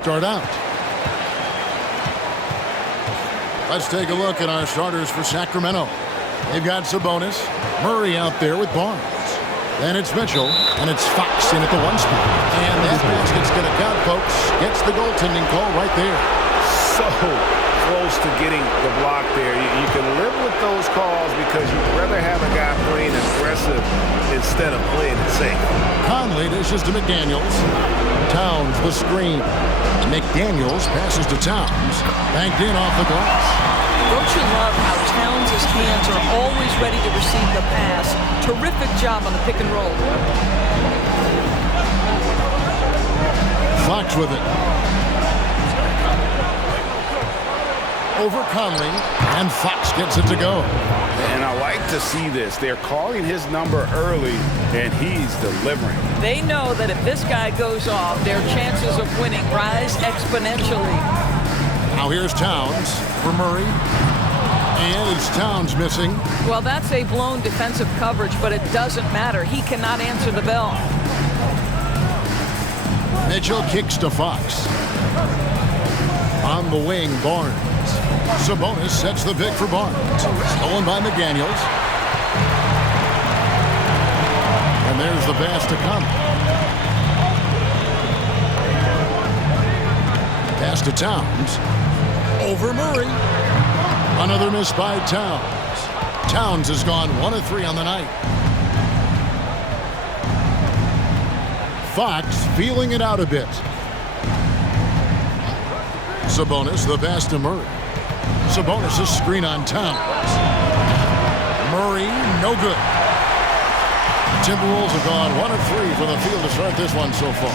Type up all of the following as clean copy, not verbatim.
Start out. Let's take a look at our starters for Sacramento. They've got Sabonis, Murray out there with Barnes. Then it's Mitchell, and it's Fox in at the one spot. And that basket's going to count, folks. Gets the goaltending call right there. So close to getting the block there. You can live with those calls because you'd rather have a guy playing aggressive instead of playing it safe. Conley dishes to McDaniels. Towns the screen. McDaniels passes to Towns. Banked in off the glass. Don't you love how Towns' hands are always ready to receive the pass? Terrific job on the pick and roll. Fox with it. Over Conley, and Fox gets it to go. And I like to see this. They're calling his number early, and he's delivering. They know that if this guy goes off, their chances of winning rise exponentially. Now here's Towns for Murray. And it's Towns missing. Well, that's a blown defensive coverage, but it doesn't matter. He cannot answer the bell. Mitchell kicks to Fox. On the wing, Barnes. Sabonis sets the pick for Barnes. Stolen by McDaniels. And there's the pass to come. Pass to Towns. Over Murray. Another miss by Towns. Towns has gone 1 of 3 on the night. Fox feeling it out a bit. Sabonis, the pass to Murray. Sabonis' screen on Towns. Murray, no good. Timberwolves have gone 1 of 3 from the field to start this one so far.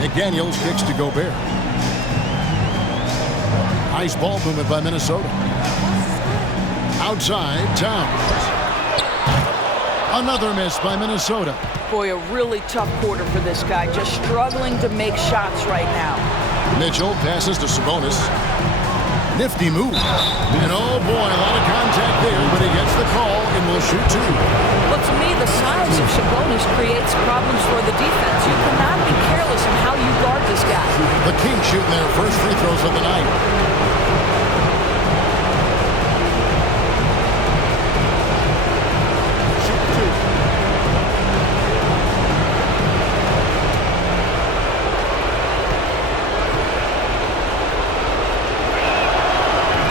McDaniels kicks to Gobert. Nice ball movement by Minnesota. Outside, Towns. Another miss by Minnesota. Boy, a really tough quarter for this guy. Just struggling to make shots right now. Mitchell passes to Sabonis. Nifty move. And oh boy, a lot of contact there, but he gets the call and will shoot 2. But to me, the size of Sabonis creates problems for the defense. You cannot be careless in how you guard this guy. The Kings shooting their first free throws of the night.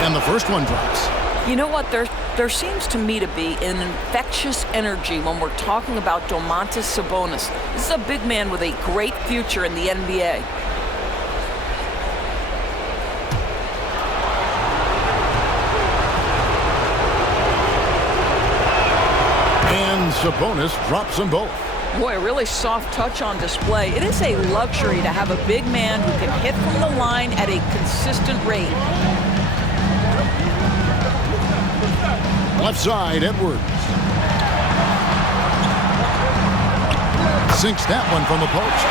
And the first one drops. You know what? There seems to me to be an infectious energy when we're talking about Domantas Sabonis. This is a big man with a great future in the NBA. And Sabonis drops them both. Boy, a really soft touch on display. It is a luxury to have a big man who can hit from the line at a consistent rate. Left side, Edwards. Sinks that one from the post.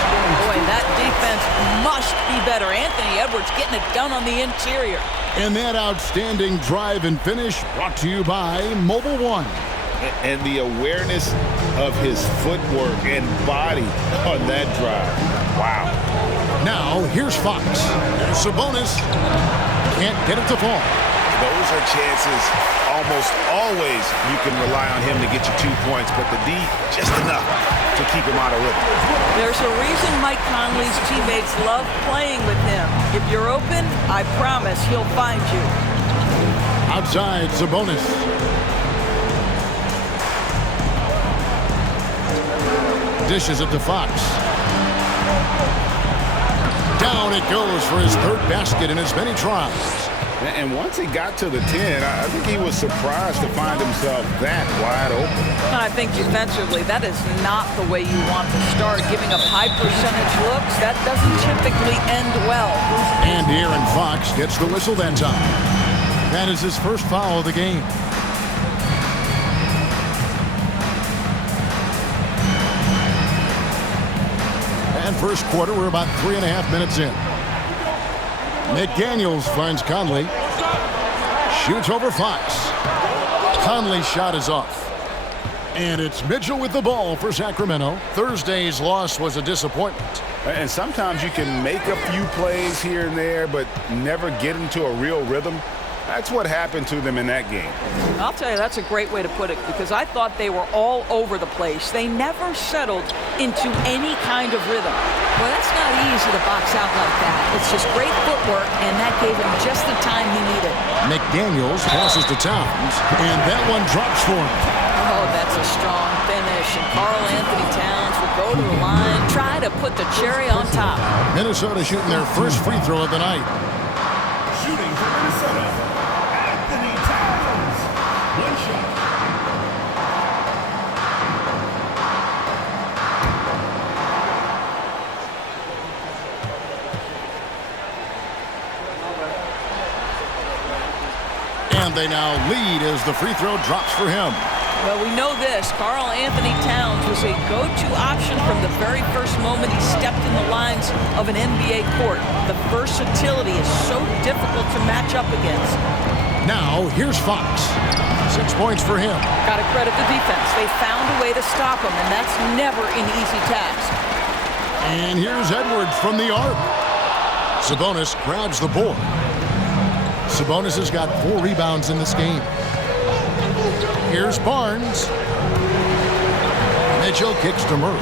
Boy, that defense must be better. Anthony Edwards getting it done on the interior. And that outstanding drive and finish brought to you by Mobile One. And the awareness of his footwork and body on that drive. Wow. Now, here's Fox. There's Sabonis. Can't get it to fall. Those are chances almost always you can rely on him to get you 2 points, but the D, just enough to keep him out of rhythm. There's a reason Mike Conley's teammates love playing with him. If you're open, I promise he'll find you. Outside, Sabonis. Dishes it to Fox. Down it goes for his 3rd basket in as many tries. And once he got to the 10, I think he was surprised to find himself that wide open. I think defensively, that is not the way you want to start. Giving up high percentage looks, that doesn't typically end well. And Aaron Fox gets the whistle that time. That is his first foul of the game. And first quarter, we're about 3.5 minutes in. McDaniels finds Conley. Shoots over Fox. Conley's shot is off. And it's Mitchell with the ball for Sacramento. Thursday's loss was a disappointment. And sometimes you can make a few plays here and there, but never get into a real rhythm. That's what happened to them in that game. I'll tell you, that's a great way to put it, because I thought they were all over the place. They never settled into any kind of rhythm. Well, that's not easy to box out like that. It's just great footwork, and that gave him just the time he needed. McDaniels passes to Towns, and that one drops for him. Oh, that's a strong finish, and Karl Anthony Towns will go to the line, try to put the cherry on top. Minnesota shooting their first free throw of the night. Shooting for Minnesota, Anthony Towns. One shot. And they now lead as the free throw drops for him. Well, we know this. Karl Anthony Towns was a go-to option from the very first moment he stepped in the lines of an NBA court. The versatility is so difficult to match up against. Now, here's Fox. 6 points for him. Got to credit the defense. They found a way to stop him, and that's never an easy task. And here's Edwards from the arc. Sabonis grabs the board. Sabonis has got 4 rebounds in this game. Here's Barnes. Mitchell kicks to Murray.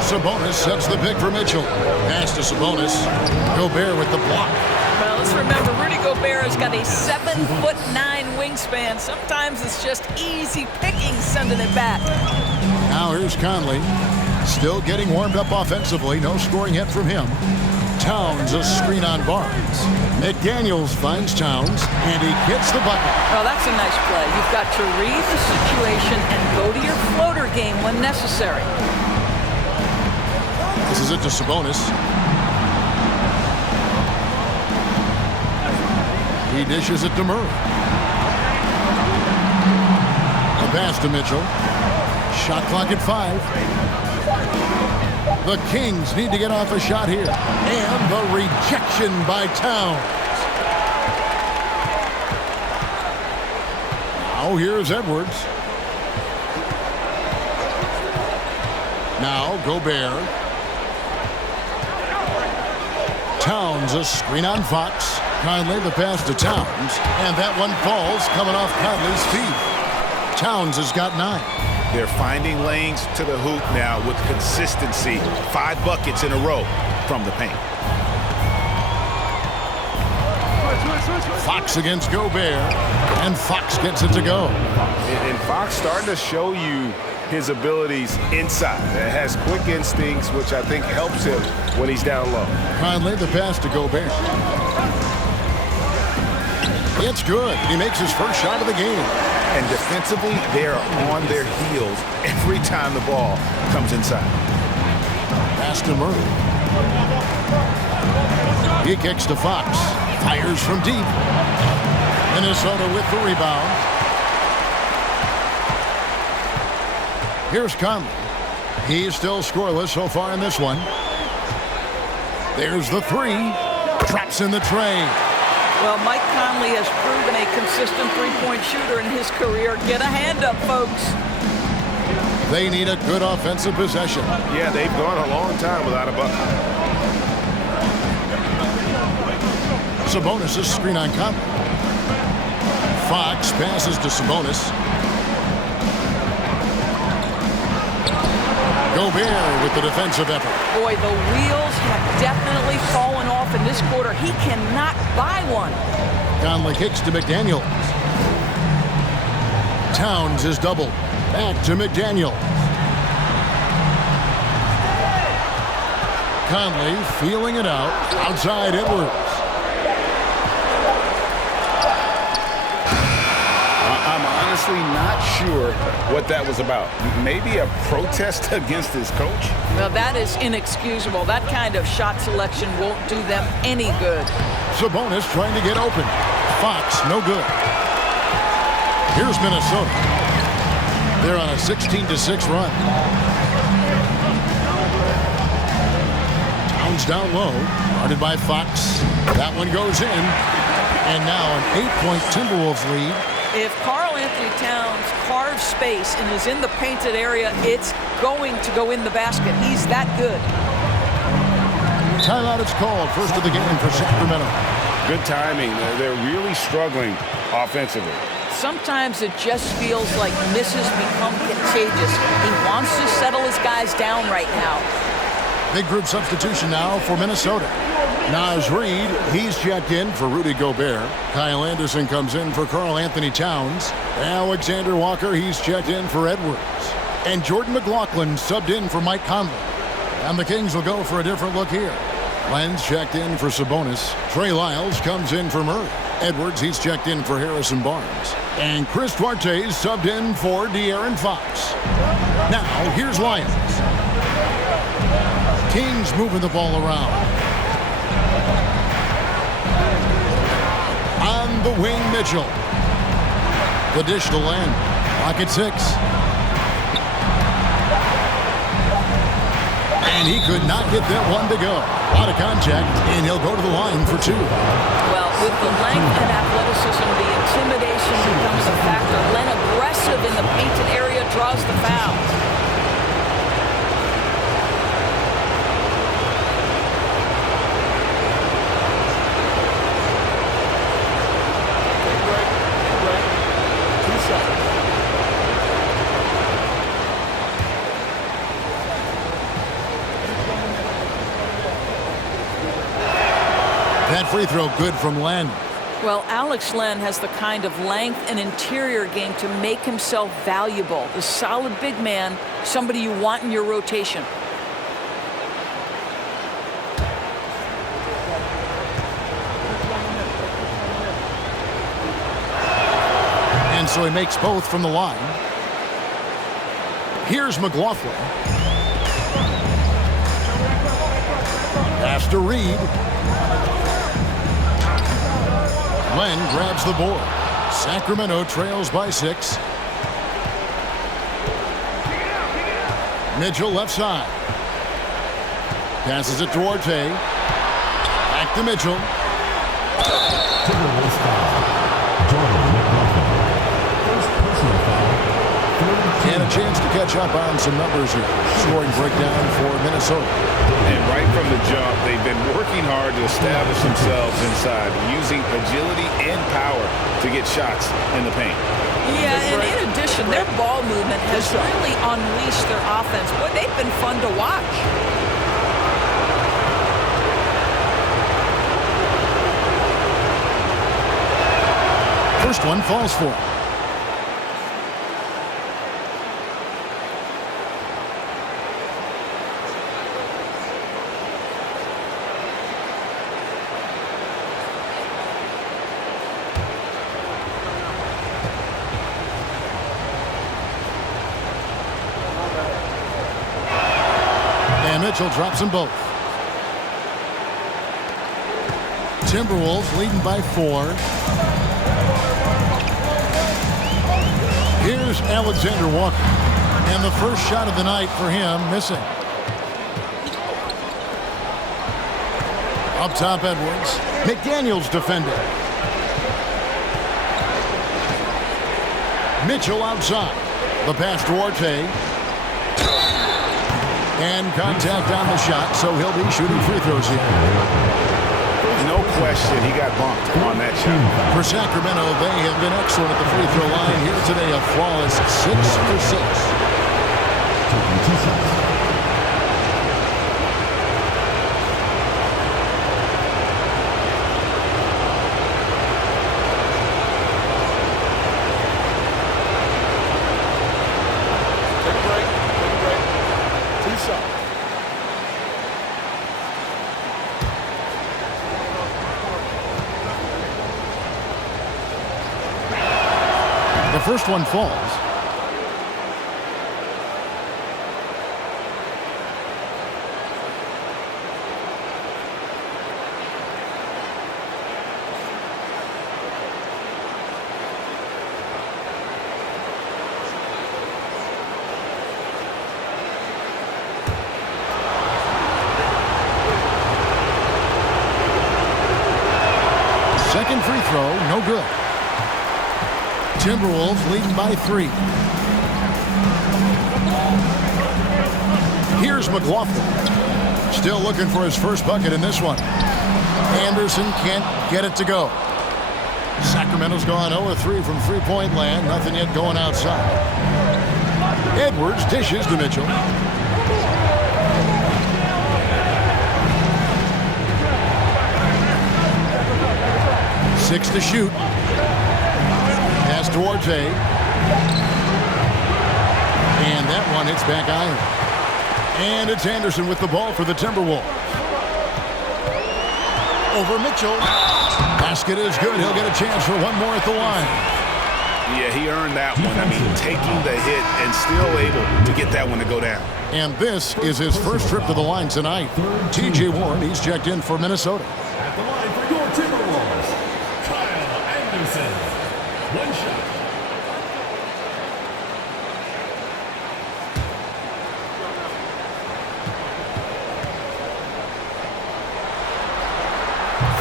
Sabonis sets the pick for Mitchell. Pass to Sabonis. Gobert with the block. Well, let's remember, Rudy Gobert has got a 7'9" wingspan. Sometimes it's just easy picking sending it back. Now here's Conley. Still getting warmed up offensively. No scoring yet from him. Towns a screen on Barnes. McDaniels finds Towns, and he gets the bucket. Well, that's a nice play. You've got to read the situation and go to your floater game when necessary. This is it to Sabonis. He dishes it to Murray. A pass to Mitchell. Shot clock at 5. The Kings need to get off a shot here. And the rejection by Towns. Now here's Edwards. Now Gobert. Towns a screen on Fox. Conley the pass to Towns. And that one falls coming off Conley's feet. Towns has got 9. They're finding lanes to the hoop now with consistency. 5 buckets in a row from the paint. Fox against Gobert, and Fox gets it to go. And Fox starting to show you his abilities inside. It has quick instincts, which I think helps him when he's down low. Conley the pass to Gobert. It's good. He makes his first shot of the game. And defensively, they are on their heels every time the ball comes inside. Pass to Murray. He kicks to Fox. Fires from deep. Minnesota with the rebound. Here's Conley. He's still scoreless so far in this one. There's the 3. Traps in the tray. Well, Mike Conley has proven a consistent three-point shooter in his career. Get a hand up, folks. They need a good offensive possession. Yeah, they've gone a long time without a bucket. Sabonis' screen on Conley. Fox passes to Sabonis. Gobert with the defensive effort. Boy, the wheels have definitely fallen off in this quarter. He cannot buy one. Conley kicks to McDaniels. Towns is doubled. Back to McDaniels. Conley feeling it out. Outside Edwards. I'm honestly not sure what that was about. Maybe a protest against his coach? Well, that is inexcusable. That kind of shot selection won't do them any good. Sabonis trying to get open. Fox, no good. Here's Minnesota. They're on a 16-6 run. Towns down low. Guarded by Fox. That one goes in. And now an 8-point Timberwolves lead. If Karl Anthony Towns carves space and is in the painted area, it's going to go in the basket. He's that good. Timeout is called. First of the game for Sacramento. Good timing. They're really struggling offensively. Sometimes it just feels like misses become contagious. He wants to settle his guys down right now. Big group substitution now for Minnesota. Naz Reid, he's checked in for Rudy Gobert. Kyle Anderson comes in for Karl Anthony Towns. Alexander Walker, he's checked in for Edwards. And Jordan McLaughlin subbed in for Mike Conley. And the Kings will go for a different look here. Lenz checked in for Sabonis. Trey Lyles comes in for Murray. Edwards, he's checked in for Harrison Barnes. And Chris Duarte's subbed in for De'Aaron Fox. Now, here's Lyons. Kings moving the ball around. On the wing, Mitchell. The dish to Len. Pocket 6. And he could not get that one to go. Out of contact, and he'll go to the line for 2. Well, with the length and athleticism, the intimidation becomes a factor. Len aggressive in the painted area, draws the foul. That free throw good from Len. Well, Alex Len has the kind of length and interior game to make himself valuable. A solid big man, somebody you want in your rotation. And so he makes both from the line. Here's McLaughlin. Pass to Reid. Len grabs the board. Sacramento trails by 6. Mitchell left side. Passes it to Duarte. Back to Mitchell. And a chance to catch up on some numbers here. Scoring breakdown for Minnesota. And right from the jump, they've been working hard to establish themselves inside, using agility and power to get shots in the paint. Yeah, and in addition, their ball movement has really unleashed their offense. Boy, they've been fun to watch. First one falls for him. Mitchell drops them both. Timberwolves leading by 4. Here's Alexander Walker. And the first shot of the night for him missing. Up top, Edwards. McDaniels defending. Mitchell outside. The pass to Duarte. And contact on the shot, so he'll be shooting free throws here. No question, he got bumped on that shot. For Sacramento, they have been excellent at the free throw line here today. A flawless 6 for 6. The first one falls. Second free throw, no good. Timberwolves leading by 3. Here's McLaughlin. Still looking for his first bucket in this one. Anderson can't get it to go. Sacramento's gone 0-3 from three-point land. Nothing yet going outside. Edwards dishes to Mitchell. Six to shoot. Pass to Duarte. And that one hits back iron. And it's Anderson with the ball for the Timberwolves. Over Mitchell. Basket is good. He'll get a chance for one more at the line. Yeah, he earned that one. I mean, taking the hit and still able to get that one to go down. And this is his first trip to the line tonight. T.J. Warren, he's checked in for Minnesota. At the line for your Timberwolves, Kyle Anderson. One shot.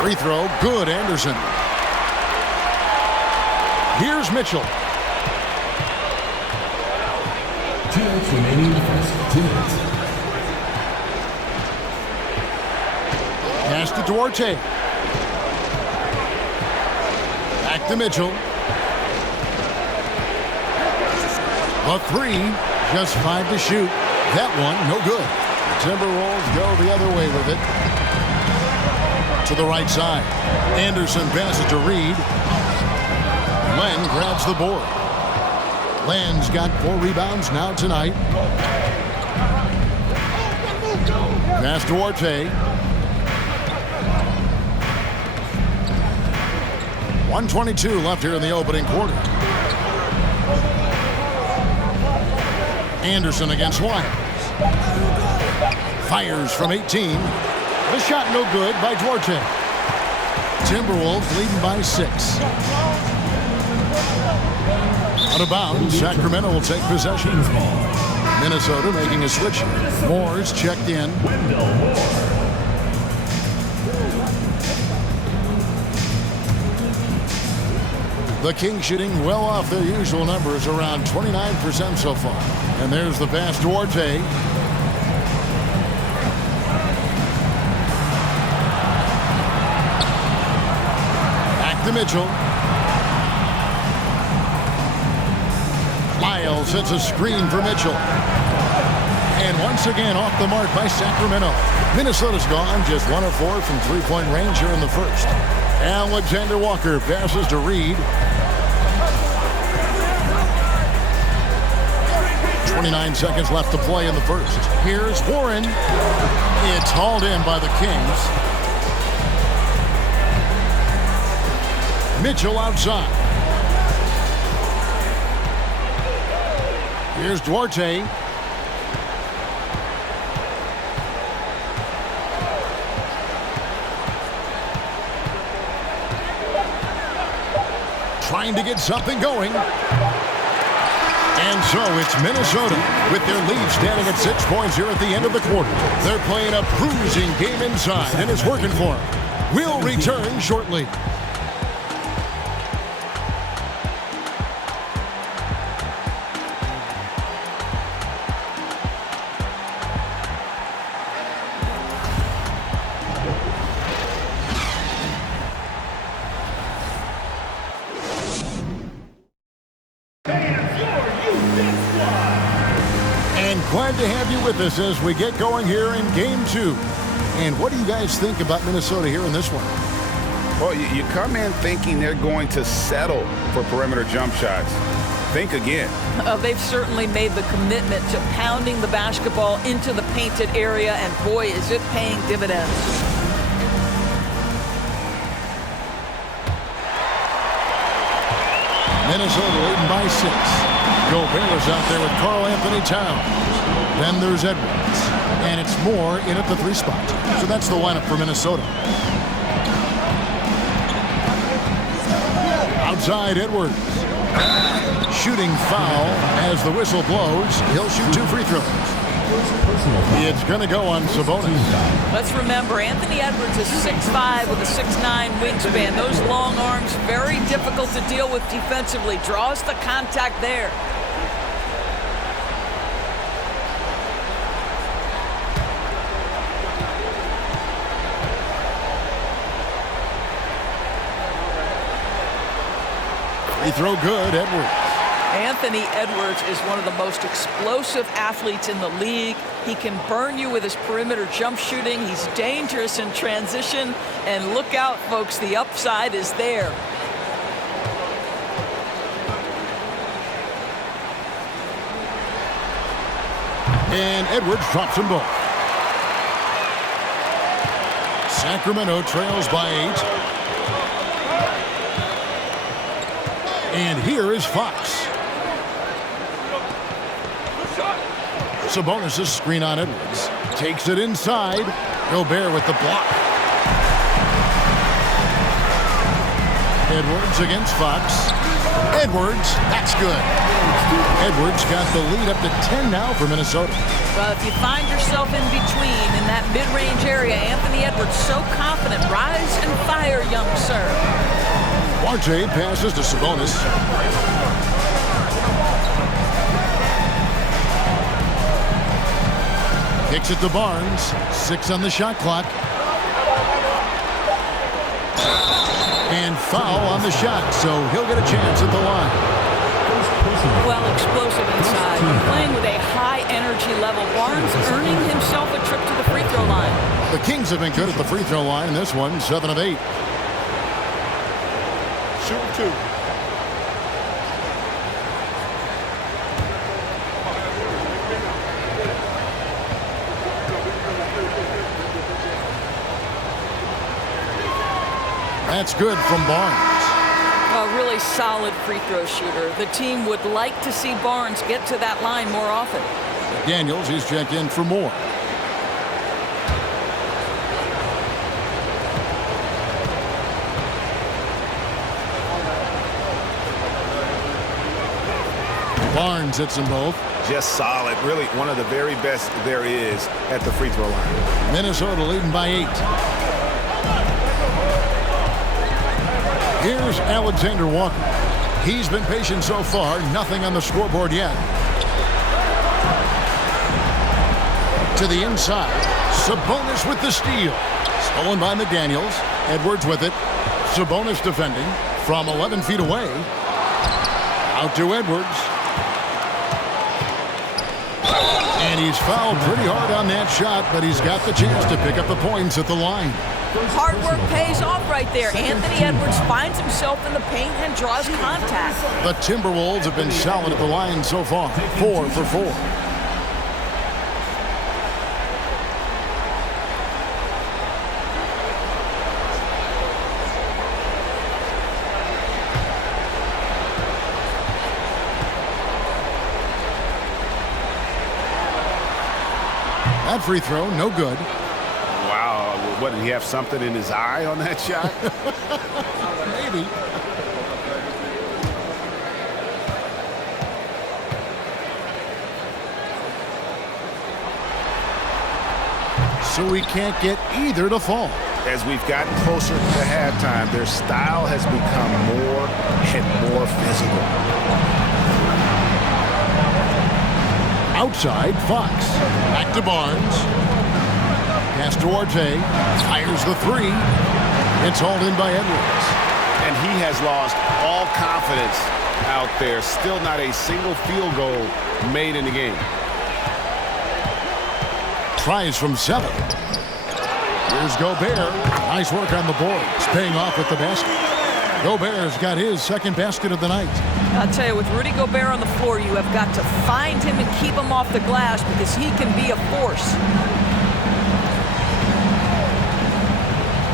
Free throw, good, Anderson. Here's Mitchell. 2 minutes remaining in the first. 2 minutes. Pass to Duarte. Back to Mitchell. A 3, just 5 to shoot. That one, no good. Timberwolves go the other way with it. To the right side. Anderson passes to Reed. Len grabs the board. Len's got 4 rebounds now tonight. Pass to Duarte. 1:22 left here in the opening quarter. Anderson against Wyatt. Fires from 18. The shot no good by Duarte. Timberwolves leading by 6. Out of bounds, Sacramento will take possession. Minnesota making a switch. Moore's checked in. The Kings shooting well off their usual numbers, around 29% so far. And there's the pass to Duarte. Back to Mitchell. Lyles sets a screen for Mitchell. And once again off the mark by Sacramento. Minnesota's gone just 1 of 4 from three-point range here in the first. Alexander Walker passes to Reed. 29 seconds left to play in the first. Here's Warren. It's hauled in by the Kings. Mitchell outside. Here's Duarte. Trying to get something going. And so it's Minnesota with their lead standing at 6 points here at the end of the quarter. They're playing a cruising game inside, and it's working for them. We'll return shortly. Glad to have you with us as we get going here in Game 2. And what do you guys think about Minnesota here in this one? Well, you come in thinking they're going to settle for perimeter jump shots. Think again. They've certainly made the commitment to pounding the basketball into the painted area, and boy, is it paying dividends. Minnesota leading by 6. Gobert's out there with Karl Anthony Towns. Then there's Edwards. And it's Moore in at the 3 spot. So that's the lineup for Minnesota. Outside Edwards. Shooting foul as the whistle blows. He'll shoot 2 free throws. first personal foul. It's going to go on Sabonis. Let's remember, Anthony Edwards is 6'5" with a 6'9" wingspan. Those long arms, very difficult to deal with defensively. Draws the contact there. Free throw good, Edwards. Anthony Edwards is one of the most explosive athletes in the league. He can burn you with his perimeter jump shooting. He's dangerous in transition. And look out, folks, the upside is there. And Edwards drops them both. Sacramento trails by 8. And here is Fox. Sabonis' screen on Edwards. Takes it inside. Gobert with the block. Edwards against Fox. Edwards, that's good. Edwards got the lead up to 10 now for Minnesota. Well, if you find yourself in between in that mid-range area, Anthony Edwards so confident. Rise and fire, young sir. Duarte passes to Sabonis. Kicks it to Barnes. 6 on the shot clock. And foul on the shot, so he'll get a chance at the line. Well, explosive inside. Playing with a high energy level. Barnes earning himself a trip to the free throw line. The Kings have been good at the free throw line in this one, 7 of 8. Shoot 2. That's good from Barnes. A really solid free throw shooter. The team would like to see Barnes get to that line more often. Daniels, he's checked in for more. Barnes hits them both. Just solid. Really one of the very best there is at the free throw line. Minnesota leading by 8. Here's Alexander Walker. He's been patient so far. Nothing on the scoreboard yet. To the inside. Sabonis with the steal. Stolen by McDaniels. Edwards with it. Sabonis defending from 11 feet away. Out to Edwards. And he's fouled pretty hard on that shot, but he's got the chance to pick up the points at the line. Hard work pays off right there. Anthony Edwards finds himself in the paint and draws contact. The Timberwolves have been solid at the line so far. 4 for 4. That free throw, no good. Wow. What, did he have something in his eye on that shot? Maybe. So we can't get either to fall. As we've gotten closer to halftime, their style has become more and more physical. Outside, Fox. Back to Barnes. Pass to Duarte. Fires the 3. It's hauled in by Edwards. And he has lost all confidence out there. Still not a single field goal made in the game. Tries from 7. Here's Gobert. Nice work on the boards. Paying off with the basket. Gobert's got his second basket of the night. I'll tell you, with Rudy Gobert on the floor, you have got to find him and keep him off the glass because he can be a force.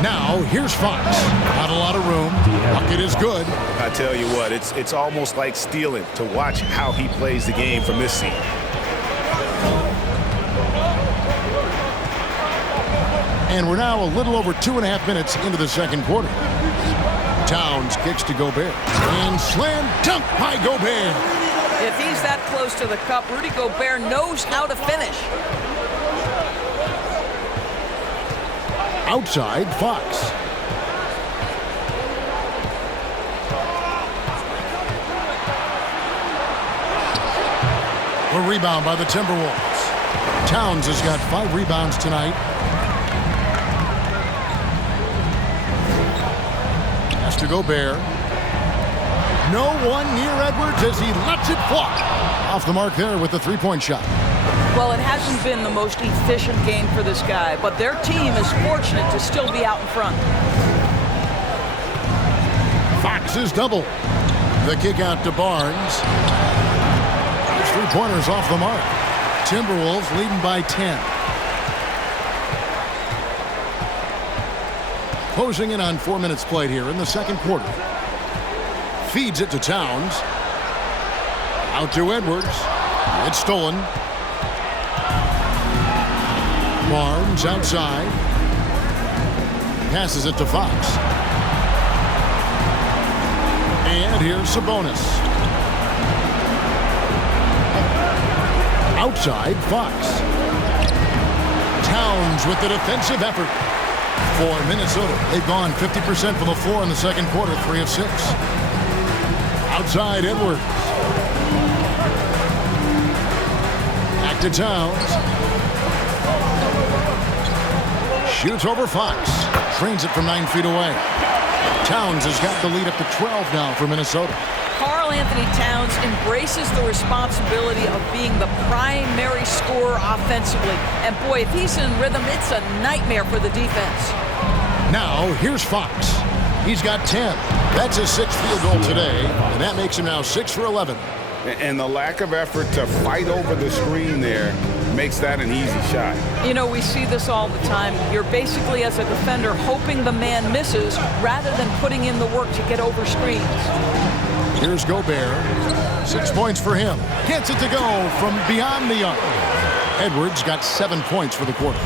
Now, here's Fox. Not a lot of room. Bucket is good. I tell you what, it's almost like stealing to watch how he plays the game from this seat. And we're now a little over 2.5 minutes into the second quarter. Towns kicks to Gobert. And slam dunk by Gobert. If he's that close to the cup, Rudy Gobert knows how to finish. Outside, Fox. A rebound by the Timberwolves. Towns has got 5 rebounds tonight. Has to Gobert. No one near Edwards as he lets it fly. Off the mark there with the three-point shot. Well, it hasn't been the most efficient game for this guy, but their team is fortunate to still be out in front. Fox is double. The kick out to Barnes. His three-pointers off the mark. Timberwolves leading by 10. Closing in on 4 minutes played here in the second quarter. Feeds it to Towns. Out to Edwards. It's stolen. Barnes outside. Passes it to Fox. And here's Sabonis. Outside, Fox. Towns with the defensive effort. For Minnesota, they've gone 50% from the floor in the second quarter, 3 of 6. Outside, Edwards. Back to Towns. Shoots over Fox. Trains it from 9 feet away. Towns has got the lead up to 12 now for Minnesota. Karl Anthony Towns embraces the responsibility of being the primary scorer offensively. And boy, if he's in rhythm, it's a nightmare for the defense. Now, here's Fox. He's got 10. That's his 6th field goal today, and that makes him now 6 for 11. And the lack of effort to fight over the screen there makes that an easy shot. You know, we see this all the time. You're basically, as a defender, hoping the man misses rather than putting in the work to get over screens. Here's Gobert. 6 points for him. Gets it to go from beyond the arc. Edwards got 7 points for the quarter.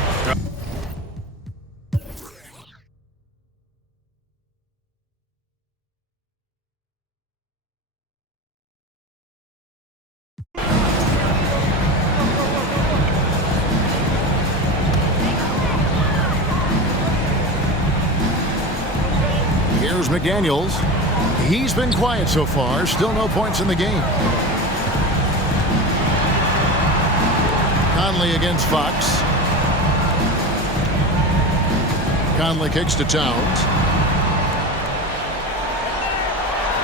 Here's McDaniels. He's been quiet so far. Still no points in the game. Conley against Fox. Conley kicks to Towns.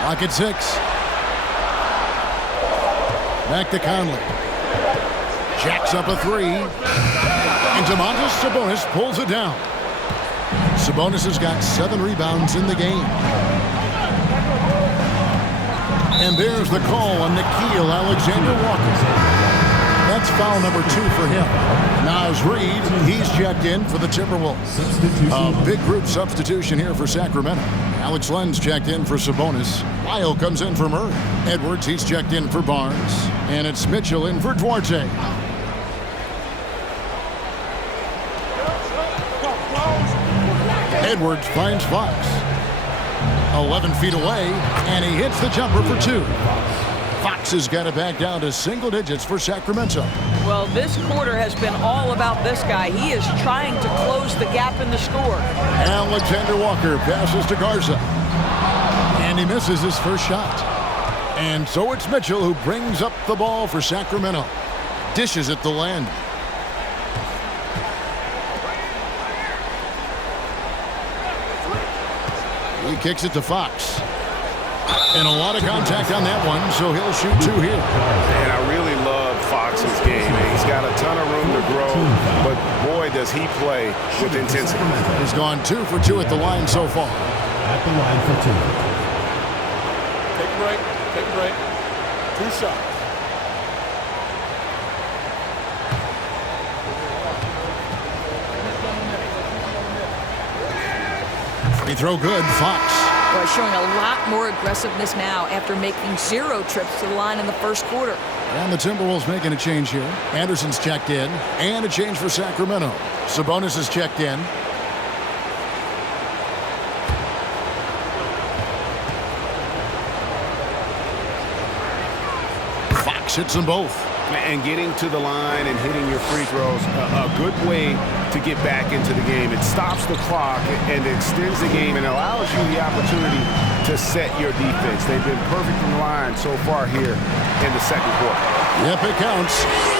Lock at 6. Back to Conley. Jacks up a 3. And Domantas Sabonis pulls it down. Sabonis has got 7 rebounds in the game. And there's the call on Nickeil Alexander-Walker. That's foul number 2 for him. Naz Reid, he's checked in for the Timberwolves. A big group substitution here for Sacramento. Alex Len's checked in for Sabonis. Lyle comes in for Murray. Edwards, he's checked in for Barnes. And it's Mitchell in for Duarte. Edwards finds Fox. 11 feet away, and he hits the jumper for 2. Fox has got it back down to single digits for Sacramento. Well, this quarter has been all about this guy. He is trying to close the gap in the score. Alexander Walker passes to Garza. And he misses his first shot. And so it's Mitchell who brings up the ball for Sacramento. Dishes it to Len. He kicks it to Fox. And a lot of contact on that one, so he'll shoot 2 here. And I really love Fox's game. He's got a ton of room to grow, but boy, does he play with intensity. He's gone 2 for 2 at the line so far. At the line for 2. Take a break. Take a break. 2 shots. Free throw good, Fox. Boy, showing a lot more aggressiveness now after making 0 trips to the line in the first quarter. And the Timberwolves making a change here. Anderson's checked in, and a change for Sacramento. Sabonis is checked in. hits them both. And getting to the line and hitting your free throws, a good way to get back into the game. It stops the clock and extends the game and allows you the opportunity to set your defense. They've been perfect from the line so far here in the second quarter. Yep, it counts.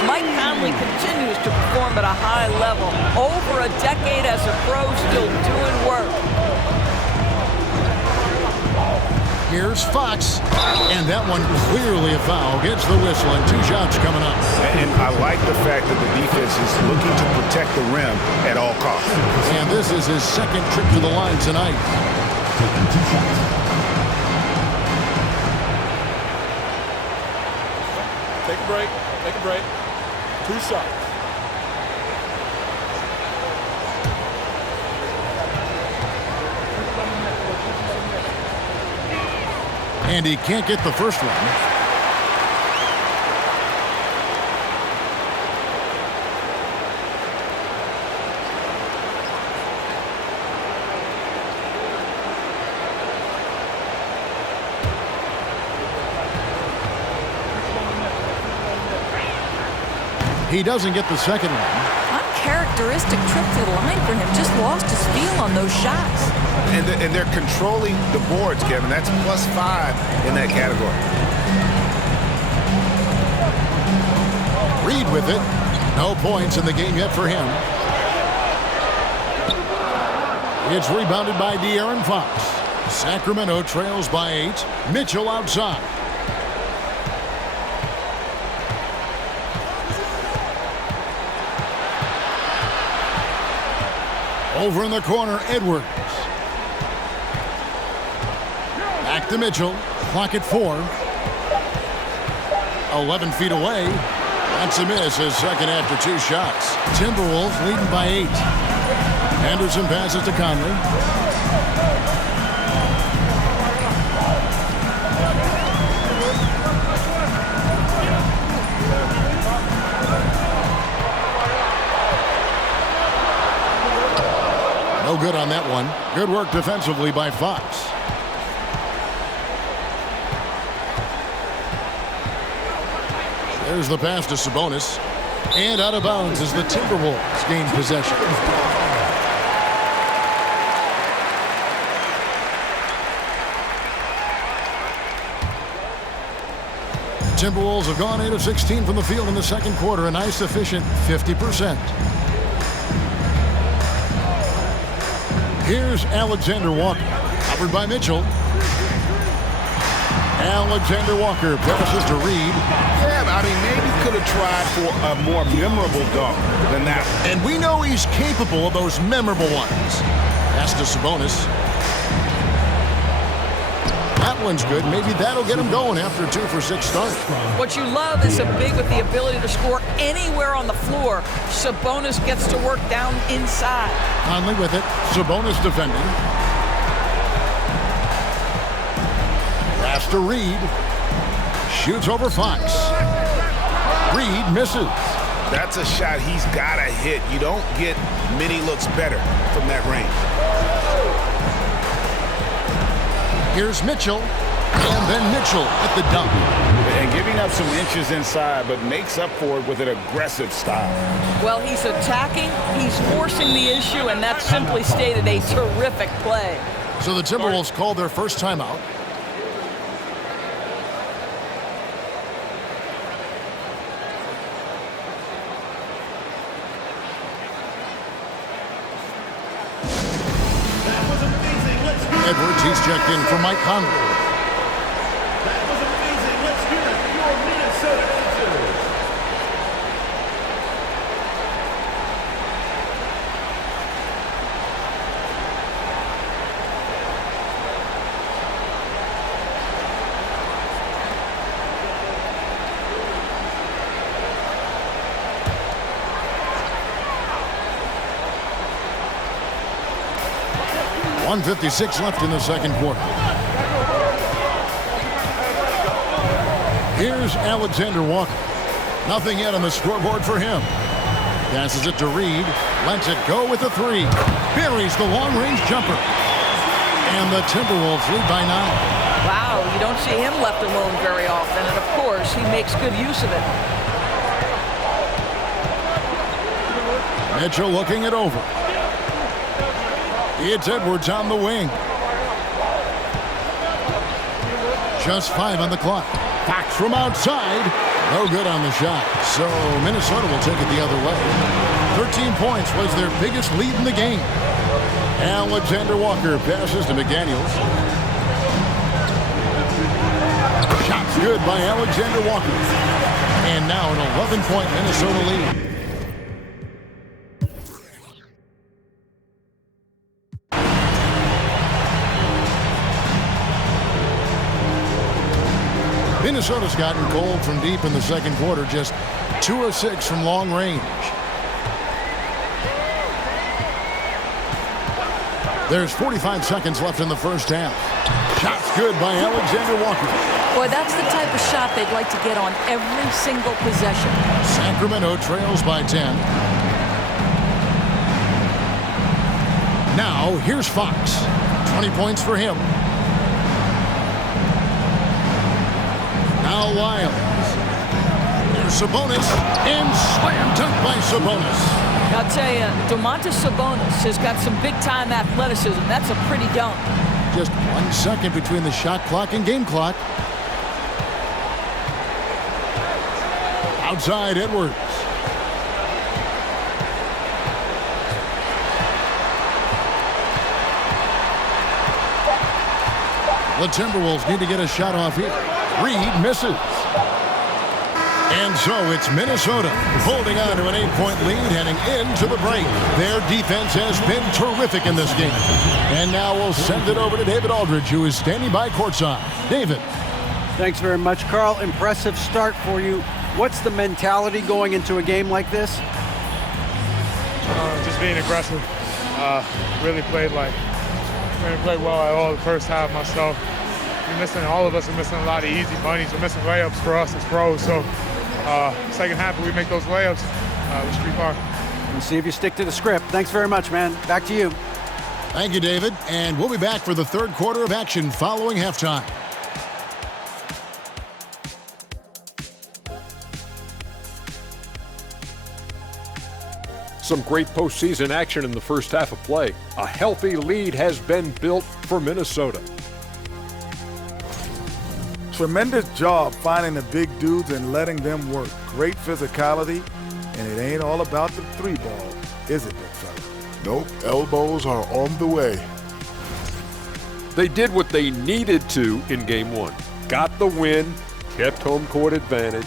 Mike Conley continues to perform at a high level. Over a decade as a pro, still doing work. Here's Fox, and that one clearly a foul. Gets the whistle, and 2 shots coming up. And I like the fact that the defense is looking to protect the rim at all costs. And this is his second trip to the line tonight. Taking 2 shots. Take a break. Take a break. 2 shots. And he can't get the first one. He doesn't get the second one. Uncharacteristic trip to the line for him. Just lost his feel on those shots. And they're controlling the boards, Kevin. That's +5 in that category. Reed with it. No points in the game yet for him. It's rebounded by De'Aaron Fox. Sacramento trails by 8. Mitchell outside. Over in the corner, Edwards. Back to Mitchell. Clock at 4. 11 feet away. That's a miss. His second after 2 shots. Timberwolves leading by 8. Anderson passes to Conley. No good on that one. Good work defensively by Fox. There's the pass to Sabonis. And out of bounds as the Timberwolves gain possession. Timberwolves have gone 8 of 16 from the field in the second quarter. A nice efficient 50%. Here's Alexander Walker. Covered by Mitchell. Alexander Walker passes to Reed. Yeah, I mean, maybe could have tried for a more memorable dunk than that. And we know he's capable of those memorable ones. Pass to Sabonis. That one's good. Maybe that'll get him going after a 2 for 6 start. What you love is a big with the ability to score anywhere on the floor. Sabonis gets to work down inside. Conley with it. Sabonis defending. Pass to Reed. Shoots over Fox. Reed misses. That's a shot he's got to hit. You don't get many looks better from that range. Here's Mitchell. And then Mitchell at the dunk. And giving up some inches inside, but makes up for it with an aggressive style. Well, he's attacking, he's forcing the issue, and that's simply stated a terrific play. So the Timberwolves called their first timeout. Edwards, he's checked in for Mike Conley. That was amazing. Let's hear it for your Minnesota answers. .156 left in the second quarter. Here's Alexander Walker. Nothing yet on the scoreboard for him. Passes it to Reed. Lets it go with a 3. Buries the long-range jumper. And the Timberwolves lead by 9. Wow, you don't see him left alone very often, and of course, he makes good use of it. Mitchell looking it over. It's Edwards on the wing. Just 5 on the clock. Fox from outside. No good on the shot. So Minnesota will take it the other way. 13 points was their biggest lead in the game. Alexander Walker passes to McDaniels. Shots good by Alexander Walker. And now an 11-point Minnesota lead. Minnesota's gotten cold from deep in the second quarter, just 2 of 6 from long range. There's 45 seconds left in the first half. Shots good by Alexander Walker. Boy, that's the type of shot they'd like to get on every single possession. Sacramento trails by 10. Now, here's Fox. 20 points for him. Now Lyles. Here's Sabonis. And slam dunk by Sabonis. I'll tell you, Domantas Sabonis has got some big-time athleticism. That's a pretty dunk. Just 1 second between the shot clock and game clock. Outside Edwards. The Timberwolves need to get a shot off here. Reed misses. And so it's Minnesota holding on to an 8-point lead heading into the break. Their defense has been terrific in this game. And now we'll send it over to David Aldridge, who is standing by courtside. David. Thanks very much, Carl. Impressive start for you. What's the mentality going into a game like this? Just being aggressive. Really played well at all the first half myself. All of us are missing a lot of easy bunnies. We're missing layups for us as pros. So second half, if we make those layups, we streak hard. We'll see if you stick to the script. Thanks very much, man. Back to you. Thank you, David. And we'll be back for the third quarter of action following halftime. Some great postseason action in the first half of play. A healthy lead has been built for Minnesota. Tremendous job finding the big dudes and letting them work. Great physicality, and it ain't all about the 3-ball, is it, big fella? Nope, elbows are on the way. They did what they needed to in Game 1. Got the win, kept home court advantage.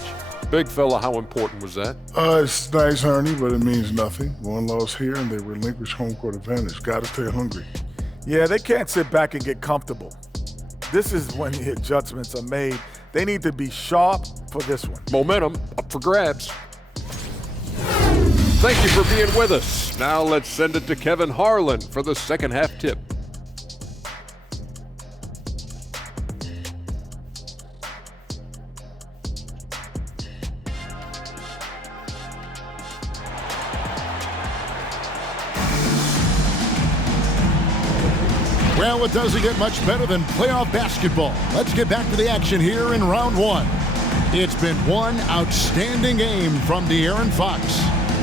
Big fella, how important was that? It's nice, Ernie, but it means nothing. One loss here, and they relinquish home court advantage. Got to stay hungry. Yeah, they can't sit back and get comfortable. This is when the adjustments are made. They need to be sharp for this one. Momentum up for grabs. Thank you for being with us. Now let's send it to Kevin Harlan for the second half tip. Well, it doesn't get much better than playoff basketball. Let's get back to the action here in round one. It's been one outstanding game from De'Aaron Fox.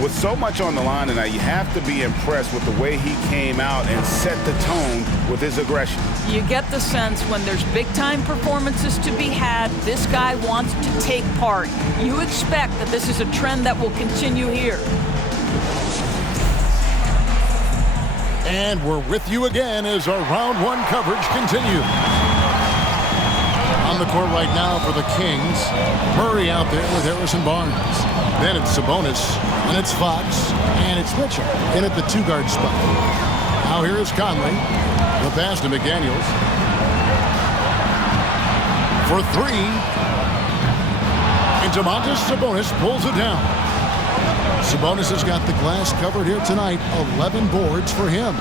With so much on the line tonight, you have to be impressed with the way he came out and set the tone with his aggression. You get the sense when there's big-time performances to be had, this guy wants to take part. You expect that this is a trend that will continue here. And we're with you again as our round one coverage continues. On the court right now for the Kings, Murray out there with Harrison Barnes. Then it's Sabonis, and it's Fox, and it's Mitchell in at the 2-guard spot. Now here is Conley. The pass to McDaniels. For 3. And Domantas Sabonis pulls it down. Sabonis has got the glass covered here tonight. 11 boards for him.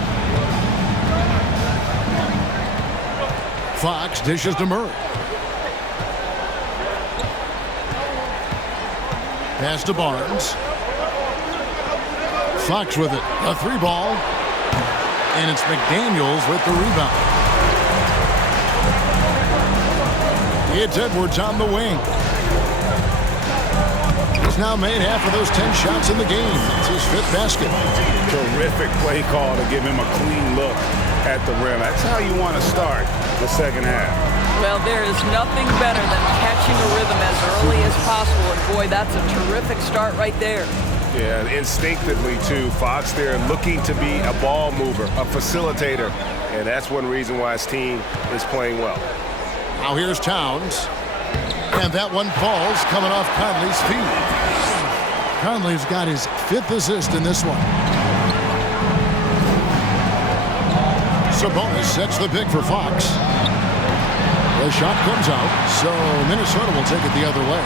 Fox dishes to Murray. Pass to Barnes. Fox with it. A 3-ball. And it's McDaniels with the rebound. It's Edwards on the wing. He's now made half of those 10 shots in the game. It's his 5th basket. Terrific play call to give him a clean look at the rim. That's how you want to start the second half. Well, there is nothing better than catching a rhythm as early as possible. And boy, that's a terrific start right there. Yeah, instinctively, too. Fox there looking to be a ball mover, a facilitator. And that's one reason why his team is playing well. Now here's Towns. And that one falls coming off Conley's feet. Conley's got his 5th assist in this one. Sabonis sets the pick for Fox. The shot comes out, so Minnesota will take it the other way.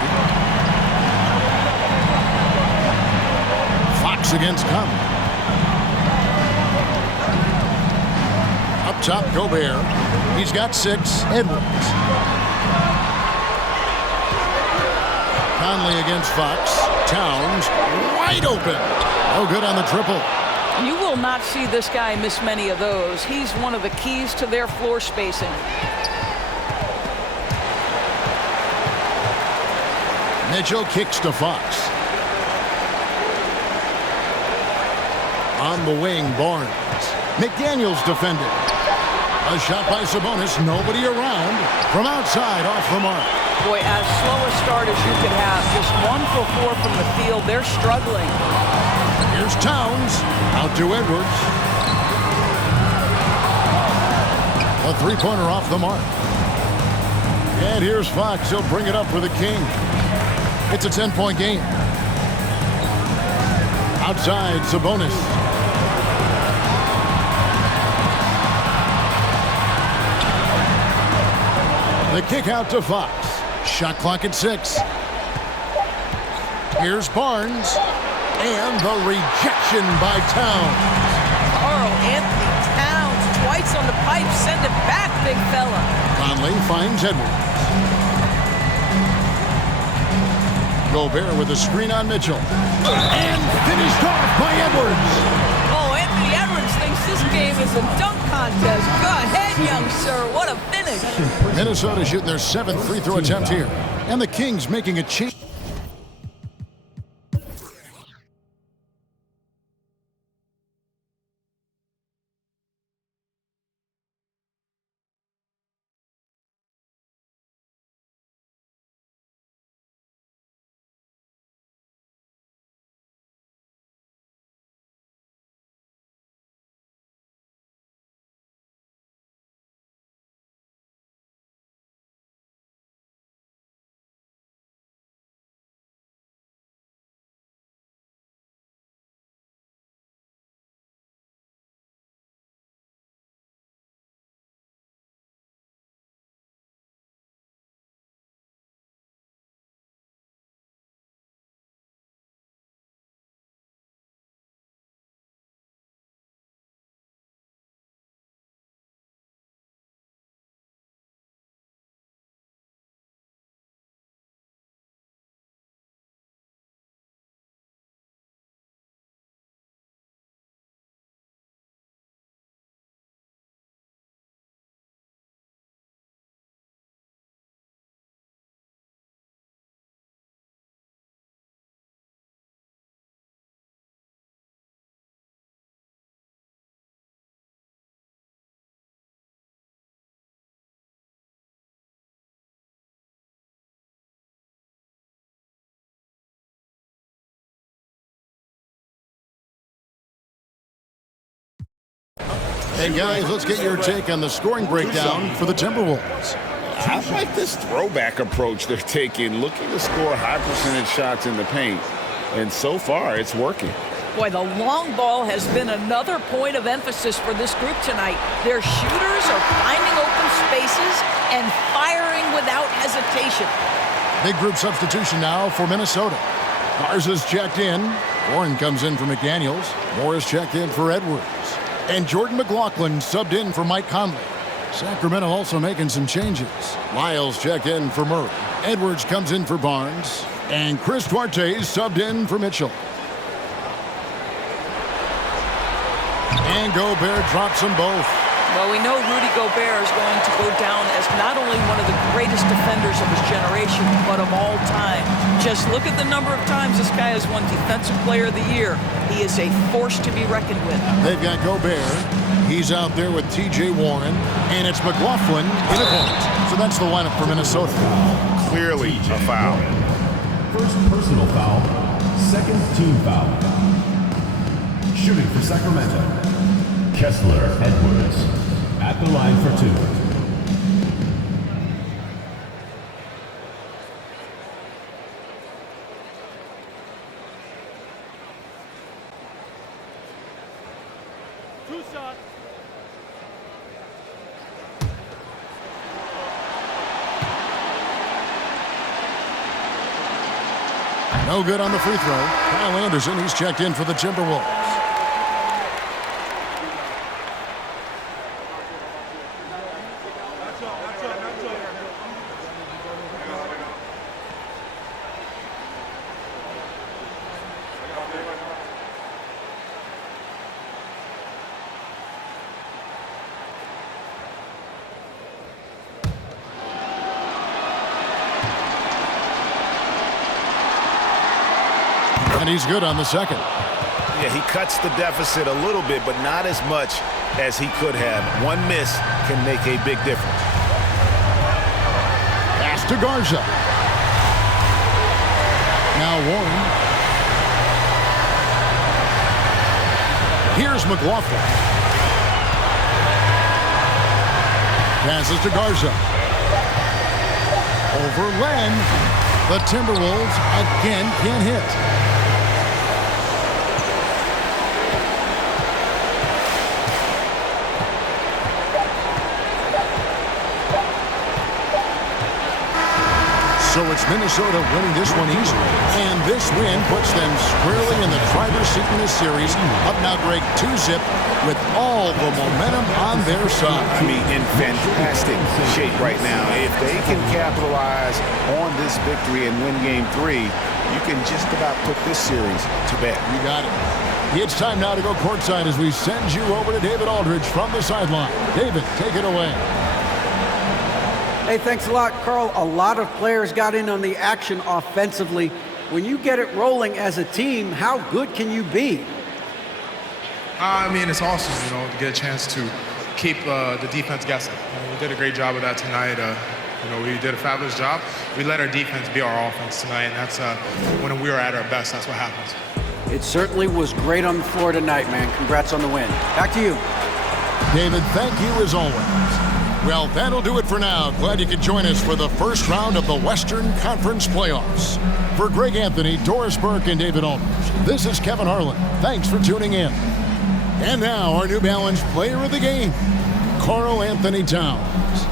Fox against Conley. Up top, Gobert. He's got 6. Edwards. Conley against Fox. Towns wide open. No good on the triple. You will not see this guy miss many of those. He's one of the keys to their floor spacing. Mitchell kicks to Fox. On the wing, Barnes. McDaniels defended. A shot by Sabonis. Nobody around. From outside, off the mark. Boy, as slow a start as you could have. Just 1 for 4 from the field. They're struggling. Here's Towns. Out to Edwards. A 3-pointer off the mark. And here's Fox. He'll bring it up for the King. It's a 10-point game. Outside, Sabonis. The kick out to Fox. Shot clock at 6. Here's Barnes. And the rejection by Towns. Carl Anthony Towns twice on the pipe. Send it back, big fella. Conley finds Edwards. Gobert with a screen on Mitchell. And finished off by Edwards. Oh, Anthony Edwards thinks this game is a dunk contest. Go ahead, young sir. What a finish. Minnesota shooting their 7th free throw attempt here. And the Kings making a change. Hey, guys, let's get your take on the scoring breakdown for the Timberwolves. I like this throwback approach they're taking, looking to score high percentage shots in the paint. And so far, it's working. Boy, the long ball has been another point of emphasis for this group tonight. Their shooters are finding open spaces and firing without hesitation. Big group substitution now for Minnesota. Mars is checked in. Warren comes in for McDaniels. Morris checked in for Edwards. And Jordan McLaughlin subbed in for Mike Conley. Sacramento also making some changes. Lyles checked in for Murray. Edwards comes in for Barnes. And Chris Duarte subbed in for Mitchell. And Gobert drops them both. Well, we know Rudy Gobert is going to go down as not only one of the greatest defenders of his generation, but of all time. Just look at the number of times this guy has won Defensive Player of the Year. He is a force to be reckoned with. They've got Gobert. He's out there with T.J. Warren, and it's McLaughlin in a point. So that's the lineup for Minnesota. Clearly a foul. First personal foul, second team foul. Shooting for Sacramento, Kessler Edwards at the line for 2. No good on the free throw. Kyle Anderson, he's checked in for the Timberwolves. And he's good on the second. Yeah, he cuts the deficit a little bit, but not as much as he could have. One miss can make a big difference. Pass to Garza. Now Warren. Here's McLaughlin. Passes to Garza. Over Len. The Timberwolves again can't hit. So it's Minnesota winning this one easily. And this win puts them squarely in the driver's seat in this series. Up now, Greg, 2-zip with all the momentum on their side. I mean, in fantastic shape right now. If they can capitalize on this victory and win Game 3, you can just about put this series to bed. You got it. It's time now to go courtside as we send you over to David Aldridge from the sideline. David, take it away. Hey, thanks a lot, Carl. A lot of players got in on the action offensively. When you get it rolling as a team, how good can you be? I mean, it's awesome, to get a chance to keep the defense guessing. We did a great job of that tonight. We did a fabulous job. We let our defense be our offense tonight, and that's when we were at our best, that's what happens. It certainly was great on the floor tonight, man. Congrats on the win. Back to you. David, thank you as always. Well, that'll do it for now. Glad you could join us for the first round of the Western Conference Playoffs. For Greg Anthony, Doris Burke, and David Aldridge, this is Kevin Harlan. Thanks for tuning in. And now, our New Balance Player of the Game, Karl Anthony Towns.